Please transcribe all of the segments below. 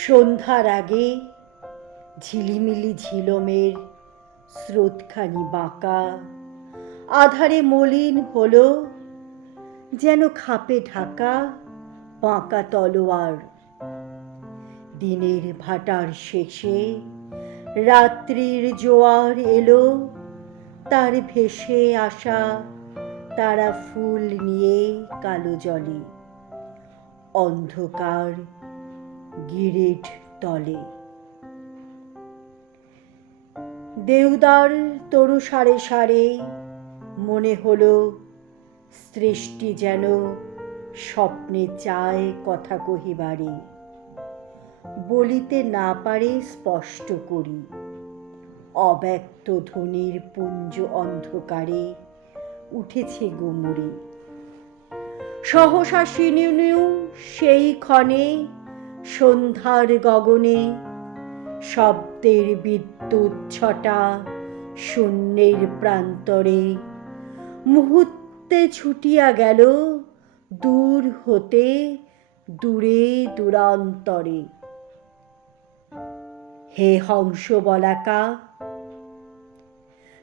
সন্ধ্যার আগে ঝিলিমিলি ঝিলমের স্রোতখানি বাঁকা, আধারে মলিন হলো যেন খাপে ঢাকা বাঁকা তলোয়ার। দিনের ভাটার শেষে রাত্রির জোয়ার এলো, তার ভেসে আসা তারা ফুল নিয়ে কালো জলে অন্ধকার গিরিট তলে। দেউদার তরু সারে সারে মনে হলো সৃষ্টি যেন স্বপ্নে চায় কথা কহিবারে, বলিতে না পারে স্পষ্ট করি। অব্যক্ত ধ্বনির পুঞ্জ অন্ধকারে উঠেছে গুমুরি। সহসা শিনিনু সেই ক্ষণে সন্ধ্যার গগনে শব্দের বিদ্যুৎ ছটা শূন্যের প্রান্তরে মুহূর্তে ছুটিয়া গেল দূর হতে দূরে দূরান্তরে। হে হংস বলাকা,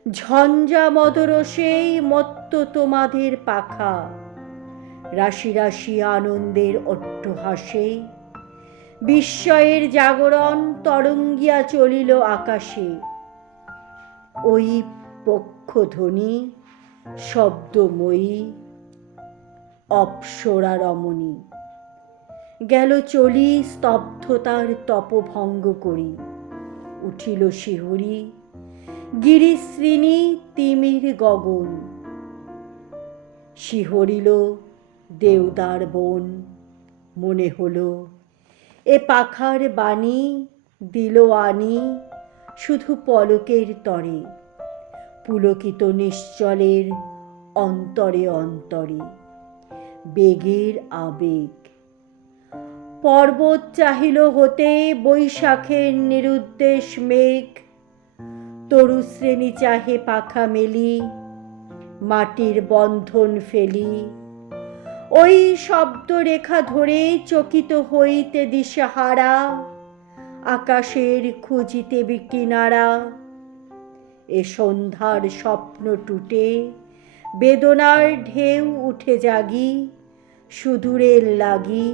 ঝঞ্ঝা মদরসেই মত্ত তোমাদের পাখা, রাশি রাশি আনন্দের অট্টহাসে বিস্ময়ের জাগরণ তরঙ্গিয়া চলিল আকাশে। ওই পক্ষধ্বনি শব্দময়ী অপ্সরা রমণী গেল চলি স্তব্ধতার তপভঙ্গ করি। উঠিল শিহরি গিরিশ্রেণী তিমির গগন, শিহরিল দেউদার বন। মনে হলো এ পাখার বাণী দিল আনি শুধু পলকের তরে, পুলকিত নিশ্চলের অন্তরে অন্তরে বেগের আবেগ। পর্বত চাহিল হতে বৈশাখের নিরুদ্দেশ মেঘ, তরুশ্রেণী চাহে পাখা মেলি মাটির বন্ধন ফেলি। ওই শব্দ রেখা ধরে চকিত হইতে দিশাহারা আকাশের খুঁজিতে কিনারা। এ সন্ধ্যার স্বপ্ন টুটে বেদনার ঢেউ উঠে জাগি সুদূরের লাগি।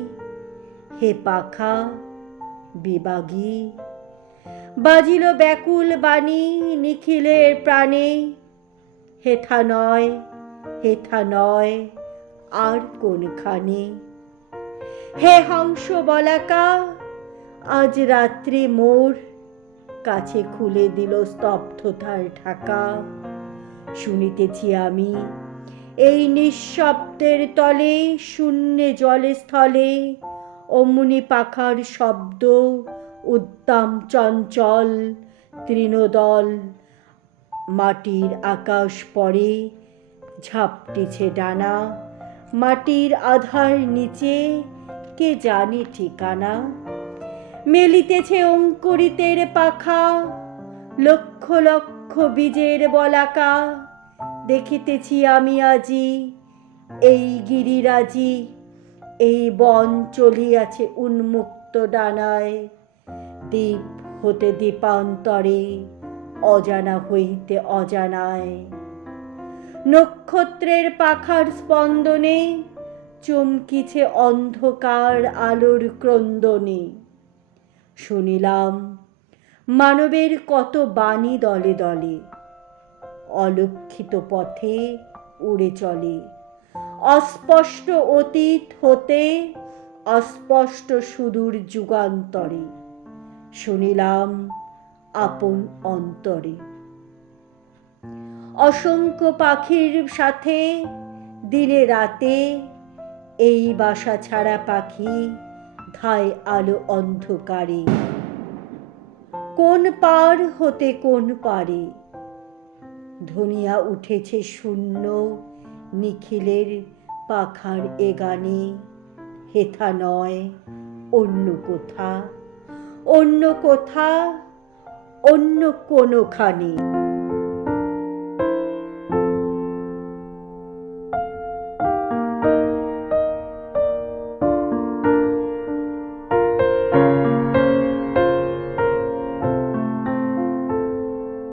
হে পাখা বিবাগী, বাজিল ব্যাকুল বাণী নিখিলের প্রাণে। হেথা নয়, হেথা নয় আর কোনখানে। হে হংস বলাকা, আজ রাত্রে মোর কাছে খুলে দিল স্তব্ধতার ঢাকা। শুনিতেছি আমি এই নিঃশব্দের তলে শূন্যে জলে স্থলে অমনি পাখার শব্দ উদ্দাম চঞ্চল তৃণদল। মাটির আকাশ পরে ঝাপটিছে ডানা, মাটির আধার নিচে কে জানে ঠিকানা। মেলিতেছে অঙ্কুরিতের পাখা, লক্ষ লক্ষ বীজের বলাকা। দেখিতেছি আমি আজি এই গিরিরাজি, এই বন চলিয়াছে উন্মুক্ত ডানায়। দ্বীপ হতে দ্বীপান্তরে, অজানা হইতে অজানায়। নক্ষত্রের পাখার স্পন্দনে চমকিছে অন্ধকার আলোর ক্রন্দনে। শুনিলাম মানবের কত বাণী দলে দলে, অলক্ষিত পথে উড়ে চলে। অস্পষ্ট অতীত হতে অস্পষ্ট সুদূর যুগান্তরে শুনিলাম আপন অন্তরে। অসংখ্য পাখির সাথে দিনে রাতে এই বাসা ছাড়া পাখি ধায় আলো অন্ধকারে। কোন পার হতে কোন পারে ধনিয়া উঠেছে শূন্য নিখিলের পাখার এ গানে। হেথা নয় অন্য কোথা, অন্য কোথা, অন্য কোনখানে।